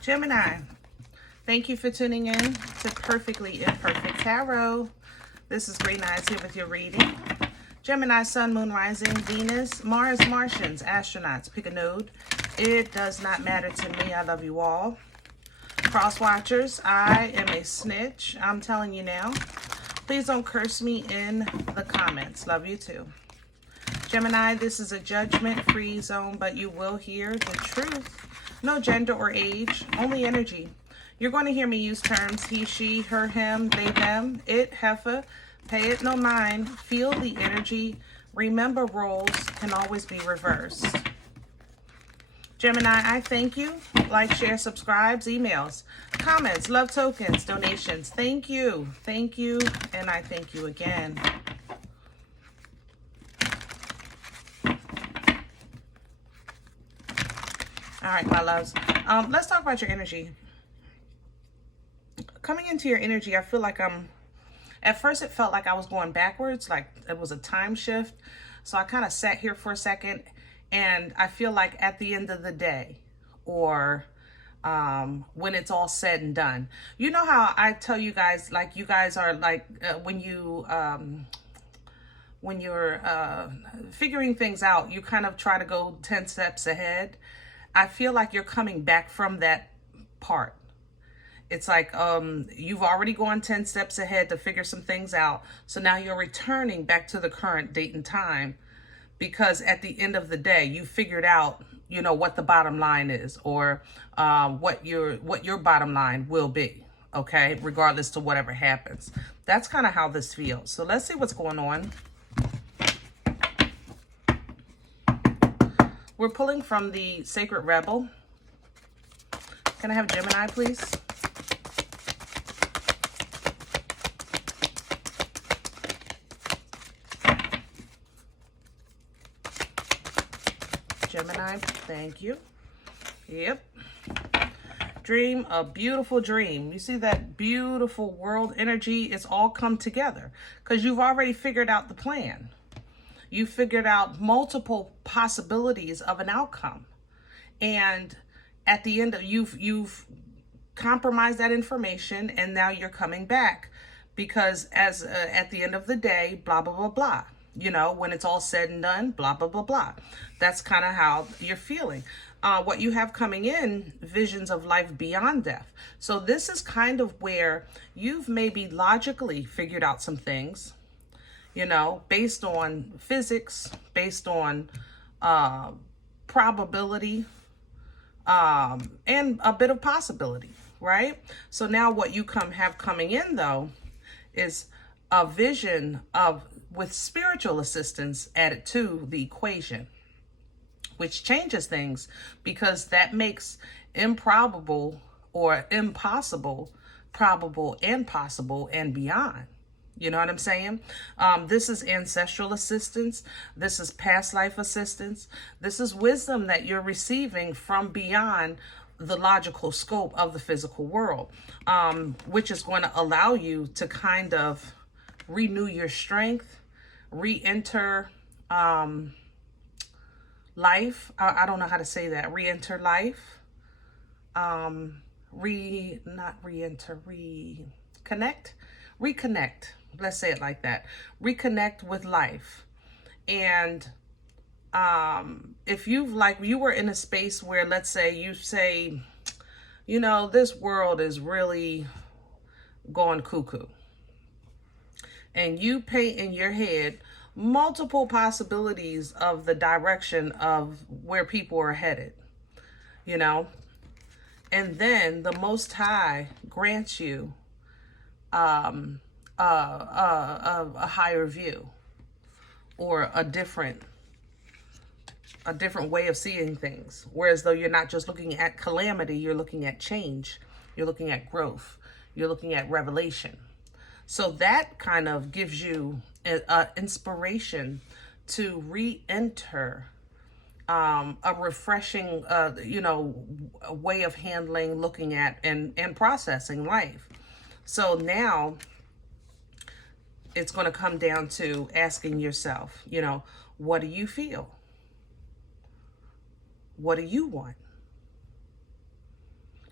Gemini, thank you for tuning in to Perfectly Imperfect Tarot. This is Green Eyes here with your reading. Gemini, Sun, Moon, Rising, Venus, Mars, Martians, astronauts. Pick a node. It does not matter to me. I love you all. Cross watchers, I am a snitch. I'm telling you now. Please don't curse me in the comments. Love you too. Gemini, this is a judgment-free zone, but you will hear the truth. No gender or age, only energy. You're going to hear me use terms he, she, her, him, they, them, it, heifer. Pay it no mind. Feel the energy. Remember, roles can always be reversed. Gemini, I thank you. Like, share, subscribes, emails, comments, love tokens, donations. Thank you. Thank you. And I thank you again. All right, my loves. Let's talk about your energy. Coming into your energy, I feel like at first it felt like I was going backwards, like it was a time shift. So I kind of sat here for a second, and I feel like at the end of the day, or when it's all said and done, you know how I tell you guys, like you guys are like when you're figuring things out, you kind of try to go 10 steps ahead. I feel like you're coming back from that part. It's like you've already gone 10 steps ahead to figure some things out. So now you're returning back to the current date and time, because at the end of the day, you figured out, you know, what the bottom line is, or what your bottom line will be, okay, regardless to whatever happens. That's kind of how this feels. So let's see what's going on. We're pulling from the Sacred Rebel. Can I have Gemini, please? Gemini, thank you. Yep. Dream a beautiful dream. You see that beautiful world energy? It's all come together because you've already figured out the plan. You figured out multiple possibilities of an outcome. And at the end of you've compromised that information, and now you're coming back because as at the end of the day, blah, blah, blah, blah. You know, when it's all said and done, blah, blah, blah, blah. That's kind of how you're feeling. What you have coming in, visions of life beyond death. So this is kind of where you've maybe logically figured out some things, you know, based on physics, based on probability, and a bit of possibility, right? So now what you have coming in, though, is a vision of, with spiritual assistance added to the equation, which changes things because that makes improbable or impossible probable and possible and beyond. You know what I'm saying? This is ancestral assistance. This is past life assistance. This is wisdom that you're receiving from beyond the logical scope of the physical world, which is going to allow you to kind of renew your strength, re-enter life. I don't know how to say that. Re-enter life. Reconnect. Let's say it like that. Reconnect with life. And if you were in a space where, let's say, you say, you know, this world is really going cuckoo, and you paint in your head multiple possibilities of the direction of where people are headed, you know, and then the Most High grants you a higher view, or a different way of seeing things. Whereas though you're not just looking at calamity, you're looking at change, you're looking at growth, you're looking at revelation. So that kind of gives you an inspiration to re-enter a refreshing, you know, a way of handling, looking at, and processing life. So now it's going to come down to asking yourself, you know, what do you feel? What do you want?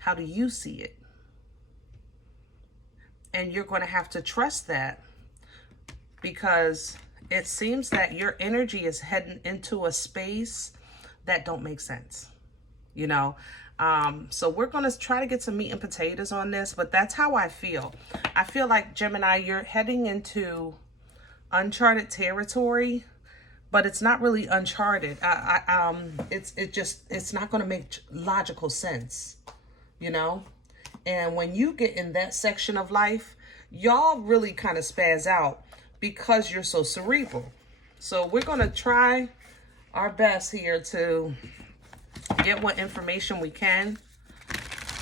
How do you see it? And you're going to have to trust that, because it seems that your energy is heading into a space that don't make sense, you know. So we're going to try to get some meat and potatoes on this, but that's how I feel. I feel like, Gemini, you're heading into uncharted territory, but it's not really uncharted. It's not going to make logical sense, you know. And when you get in that section of life, y'all really kind of spaz out because you're so cerebral. So we're going to try our best here to get what information we can.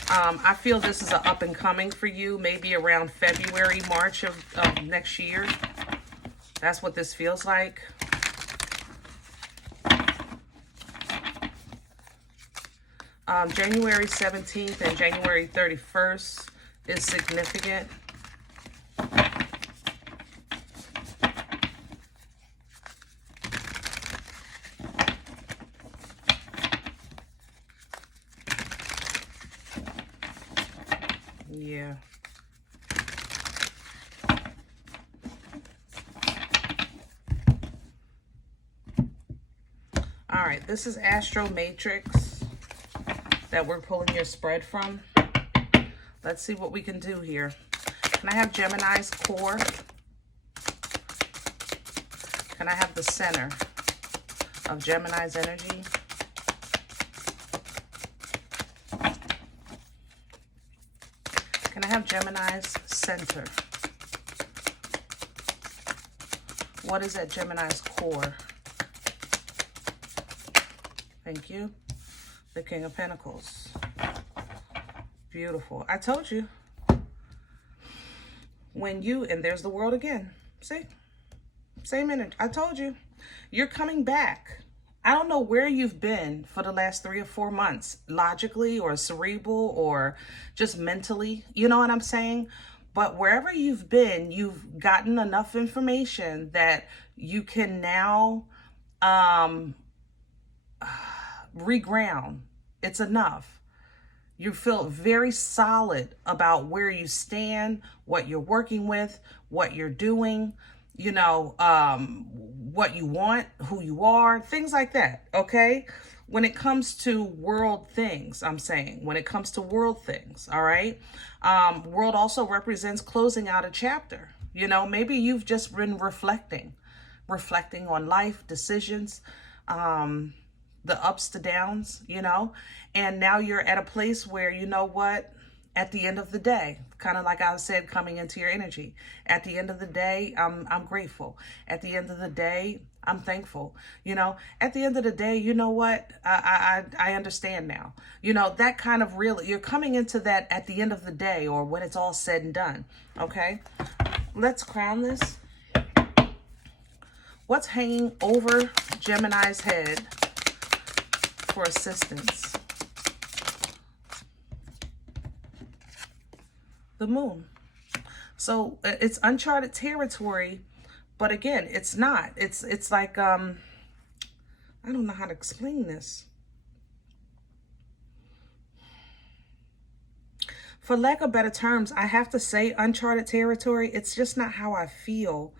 I feel this is an up and coming for you, maybe around February, March of next year. That's what this feels like. January 17th and January 31st is significant. Yeah. All right, this is Astro Matrix that we're pulling your spread from. Let's see what we can do here. Can I have Gemini's core? Can I have the center of Gemini's energy? Can I have Gemini's center? What is at Gemini's core? Thank you. The King of Pentacles. Beautiful. I told you. When you, and there's the world again. See? Same energy. I told you. You're coming back. I don't know where you've been for the last 3 or 4 months, logically or cerebral or just mentally. You know what I'm saying? But wherever you've been, you've gotten enough information that you can now reground. It's enough. You feel very solid about where you stand, what you're working with, what you're doing, you know, what you want, who you are, things like that, okay? When it comes to world things, I'm saying, when it comes to world things, all right? World also represents closing out a chapter. You know, maybe you've just been reflecting on life, decisions, the ups to downs, you know, and now you're at a place where, you know what, at the end of the day, kind of like I said, coming into your energy, at the end of the day, I'm grateful. At the end of the day, I'm thankful. You know, at the end of the day, you know what, I understand now, you know, that kind of really, you're coming into that at the end of the day, or when it's all said and done. Okay, let's crown this. What's hanging over Gemini's head for assistance? The Moon. So it's uncharted territory, but again, it's not. It's like I don't know how to explain this. For lack of better terms, I have to say uncharted territory. It's just not how I feel.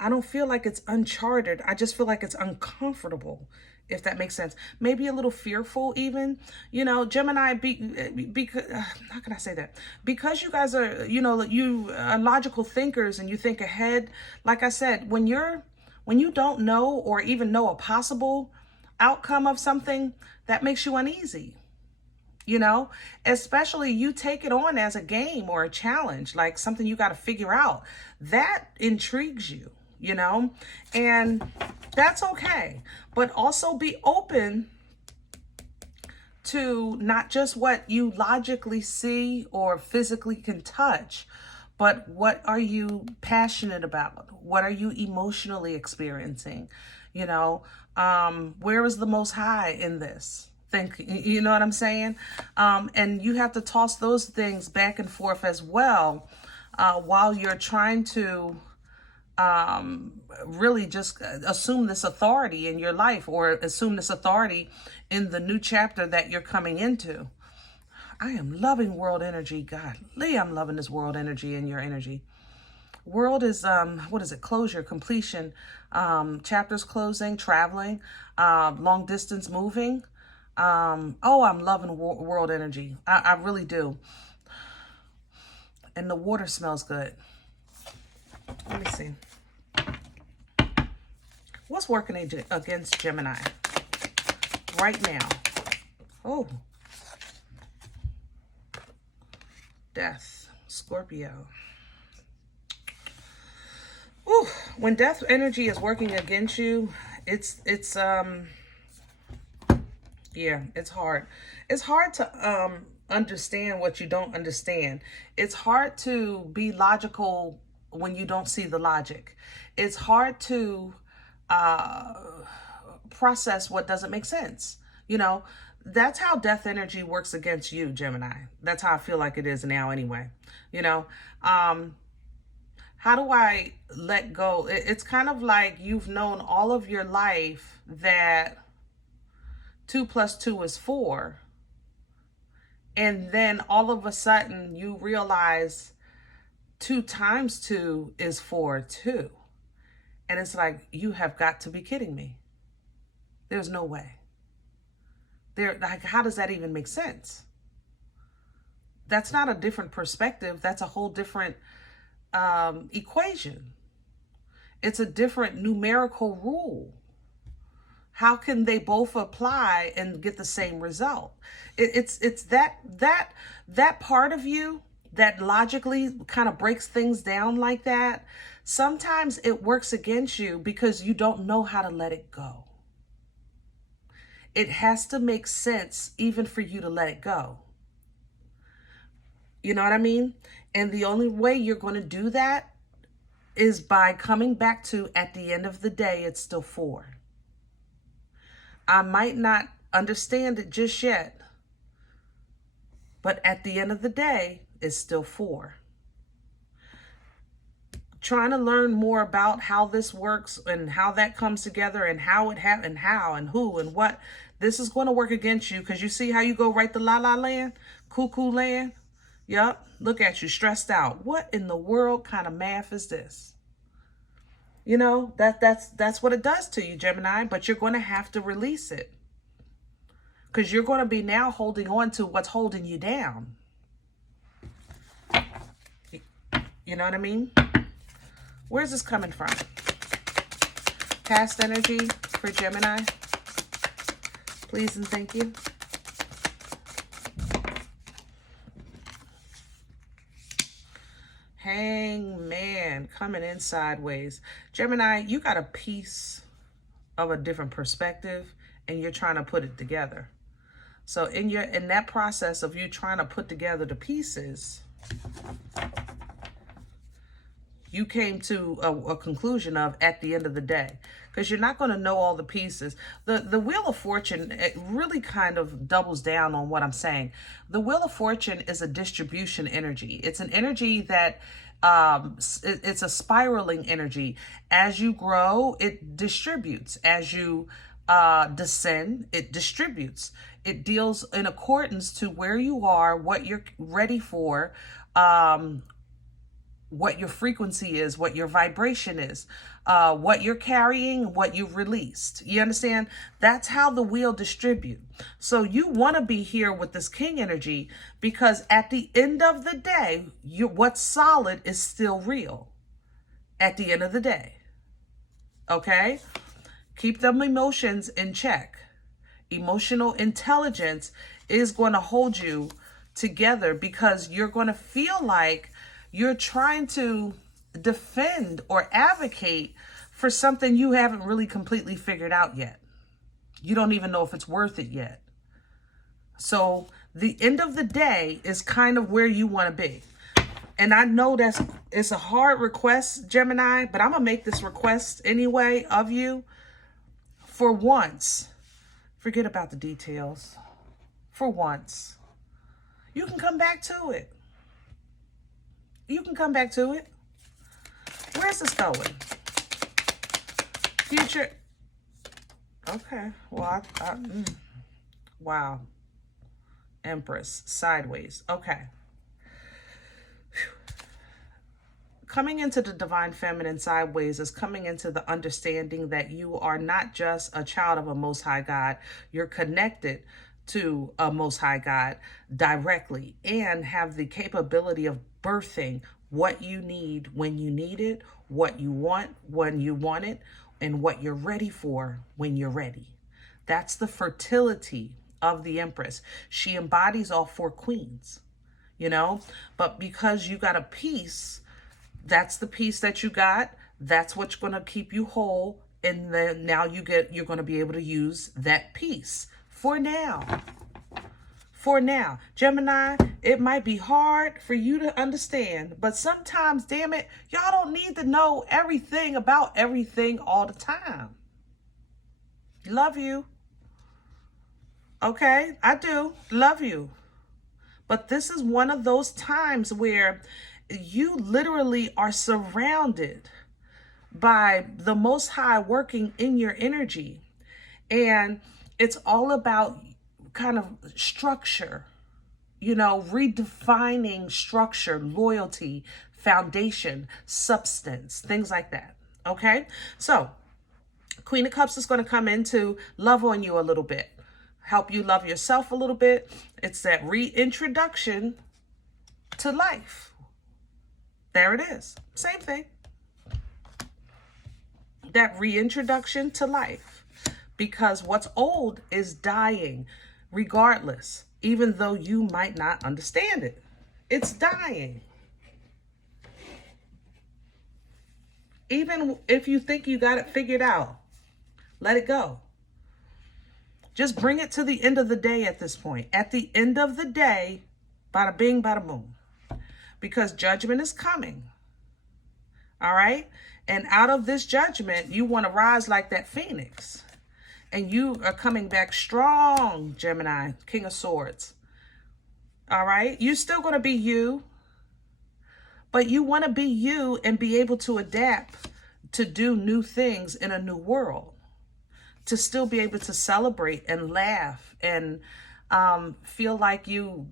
I don't feel like it's uncharted. I just feel like it's uncomfortable, if that makes sense. Maybe a little fearful even. You know, Gemini, because how can I say that? Because you guys are, you know, you are logical thinkers and you think ahead. Like I said, when you don't know or even know a possible outcome of something, that makes you uneasy. You know, especially you take it on as a game or a challenge, like something you got to figure out. That intrigues you, you know, and that's okay. But also be open to not just what you logically see or physically can touch, but what are you passionate about? What are you emotionally experiencing? You know, where is the Most High in this? You know what I'm saying? And you have to toss those things back and forth as well, while you're trying to really just assume this authority in your life, or assume this authority in the new chapter that you're coming into. I am loving world energy. Golly, I'm loving this world energy and your energy. World is, what is it? Closure, completion, chapters closing, traveling, long distance moving. Oh, I'm loving world energy. I really do. And the water smells good. Let me see. What's working against Gemini right now? Oh. Death. Scorpio. Ooh. When death energy is working against you, yeah, it's hard. It's hard to understand what you don't understand. It's hard to be logical when you don't see the logic. It's hard to process what doesn't make sense. You know, that's how death energy works against you, Gemini. That's how I feel like it is now anyway. You know, how do I let go? It's kind of like you've known all of your life that 2 + 2 is 4. And then all of a sudden you realize 2 × 2 is 4 too. And it's like, you have got to be kidding me. There's no way. Like, how does that even make sense? That's not a different perspective. That's a whole different equation. It's a different numerical rule. How can they both apply and get the same result? It's that part of you that logically kind of breaks things down like that. Sometimes it works against you because you don't know how to let it go. It has to make sense even for you to let it go. You know what I mean? And the only way you're going to do that is by coming back to, at the end of the day, it's still 4. I might not understand it just yet, but at the end of the day, it's still 4. Trying to learn more about how this works and how that comes together and how it happened, how and who and what. This is going to work against you because you see how you go right to la la land, cuckoo land. Yup. Look at you stressed out. What in the world kind of math is this? You know, that's what it does to you, Gemini, but you're going to have to release it because you're going to be now holding on to what's holding you down. You know what I mean? Where's this coming from? Past energy for Gemini. Please and thank you. Hangman coming in sideways. Gemini, you got a piece of a different perspective and you're trying to put it together. So in that process of you trying to put together the pieces, you came to a conclusion of at the end of the day, because you're not going to know all the pieces. The Wheel of Fortune, it really kind of doubles down on what I'm saying. The Wheel of Fortune is a distribution energy. It's an energy that it's a spiraling energy. As you grow, it distributes. As you descend, it distributes. It deals in accordance to where you are, what you're ready for, what your frequency is, what your vibration is, what you're carrying, what you've released. You understand? That's how the wheel distribute. So you want to be here with this king energy because at the end of the day, what's solid is still real at the end of the day. Okay? Keep them emotions in check. Emotional intelligence is going to hold you together because you're going to feel like you're trying to defend or advocate for something you haven't really completely figured out yet. You don't even know if it's worth it yet. So the end of the day is kind of where you want to be. And I know it's a hard request, Gemini, but I'm going to make this request anyway of you. For once, forget about the details. For once, you can come back to it. You can come back to it. Where's this going? Future. Okay. Well, wow. Empress, sideways. Okay. Coming into the divine feminine sideways is coming into the understanding that you are not just a child of a Most High God. You're connected to a Most High God directly and have the capability of birthing what you need when you need it, what you want when you want it, and what you're ready for when you're ready. That's the fertility of the Empress. She embodies all four queens, you know, but because you got a piece, that's the piece that you got. That's what's going to keep you whole. And then now you're going to be able to use that piece for now. For now. Gemini, it might be hard for you to understand, but sometimes, damn it, y'all don't need to know everything about everything all the time. Love you. Okay, I do. Love you. But this is one of those times where you literally are surrounded by the Most High working in your energy. And it's all about kind of structure, you know, redefining structure, loyalty, foundation, substance, things like that. Okay, so Queen of Cups is going to come in to love on you a little bit, help you love yourself a little bit. It's that reintroduction to life. There it is. Same thing. That reintroduction to life. Because what's old is dying regardless, even though you might not understand it. It's dying. Even if you think you got it figured out, let it go. Just bring it to the end of the day at this point. At the end of the day, bada bing, bada boom. Because judgment is coming. All right? And out of this judgment, you want to rise like that phoenix. And you are coming back strong, Gemini, King of Swords. All right? You're still going to be you. But you want to be you and be able to adapt to do new things in a new world. To still be able to celebrate and laugh and feel like you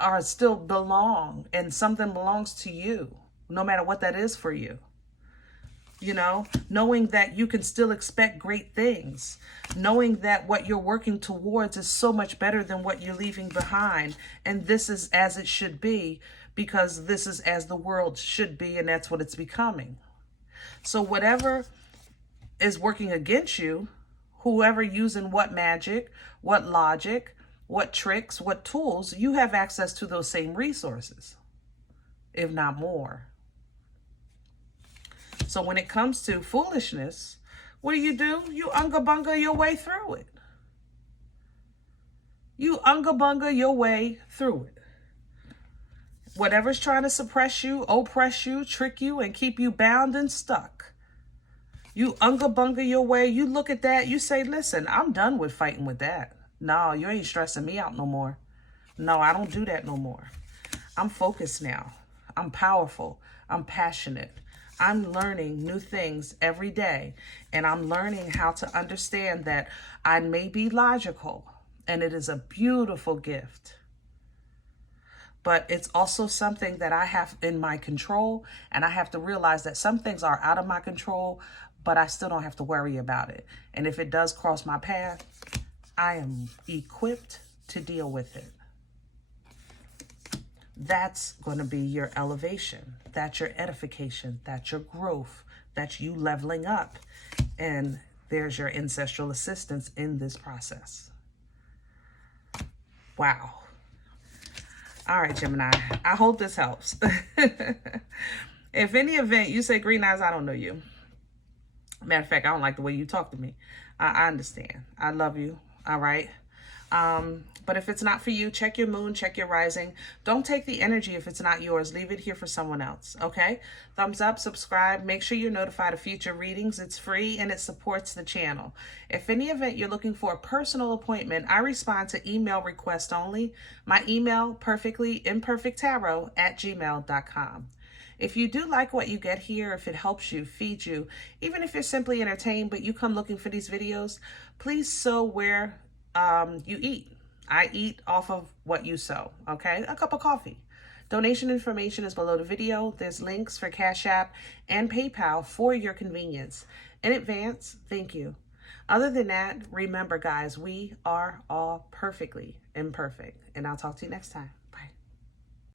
are still belong and something belongs to you, no matter what that is for you. You know, knowing that you can still expect great things, knowing that what you're working towards is so much better than what you're leaving behind. And this is as it should be, because this is as the world should be, and that's what it's becoming. So whatever is working against you, whoever using what magic, what logic, what tricks, what tools, you have access to those same resources, if not more. So when it comes to foolishness, what do? You unga-bunga your way through it. You unga-bunga your way through it. Whatever's trying to suppress you, oppress you, trick you, and keep you bound and stuck. You unga-bunga your way. You look at that. You say, listen, I'm done with fighting with that. No, you ain't stressing me out no more. No, I don't do that no more. I'm focused now. I'm powerful. I'm passionate. I'm learning new things every day. And I'm learning how to understand that I may be logical. And it is a beautiful gift. But it's also something that I have in my control. And I have to realize that some things are out of my control, but I still don't have to worry about it. And if it does cross my path, I am equipped to deal with it. That's going to be your elevation. That's your edification. That's your growth. That's you leveling up. And there's your ancestral assistance in this process. Wow. All right, Gemini. I hope this helps. If any event you say, Green Eyes, I don't know you. Matter of fact, I don't like the way you talk to me. I understand. I love you. All right. But if it's not for you, check your moon, check your rising. Don't take the energy if it's not yours. Leave it here for someone else. Okay. Thumbs up, subscribe. Make sure you're notified of future readings. It's free and it supports the channel. If any event you're looking for a personal appointment, I respond to email request only. My email, perfectlyimperfecttarot@gmail.com. If you do like what you get here, if it helps you, feeds you, even if you're simply entertained, but you come looking for these videos, please sow where you eat. I eat off of what you sow, okay? A cup of coffee. Donation information is below the video. There's links for Cash App and PayPal for your convenience. In advance, thank you. Other than that, remember, guys, we are all perfectly imperfect. And I'll talk to you next time. Bye.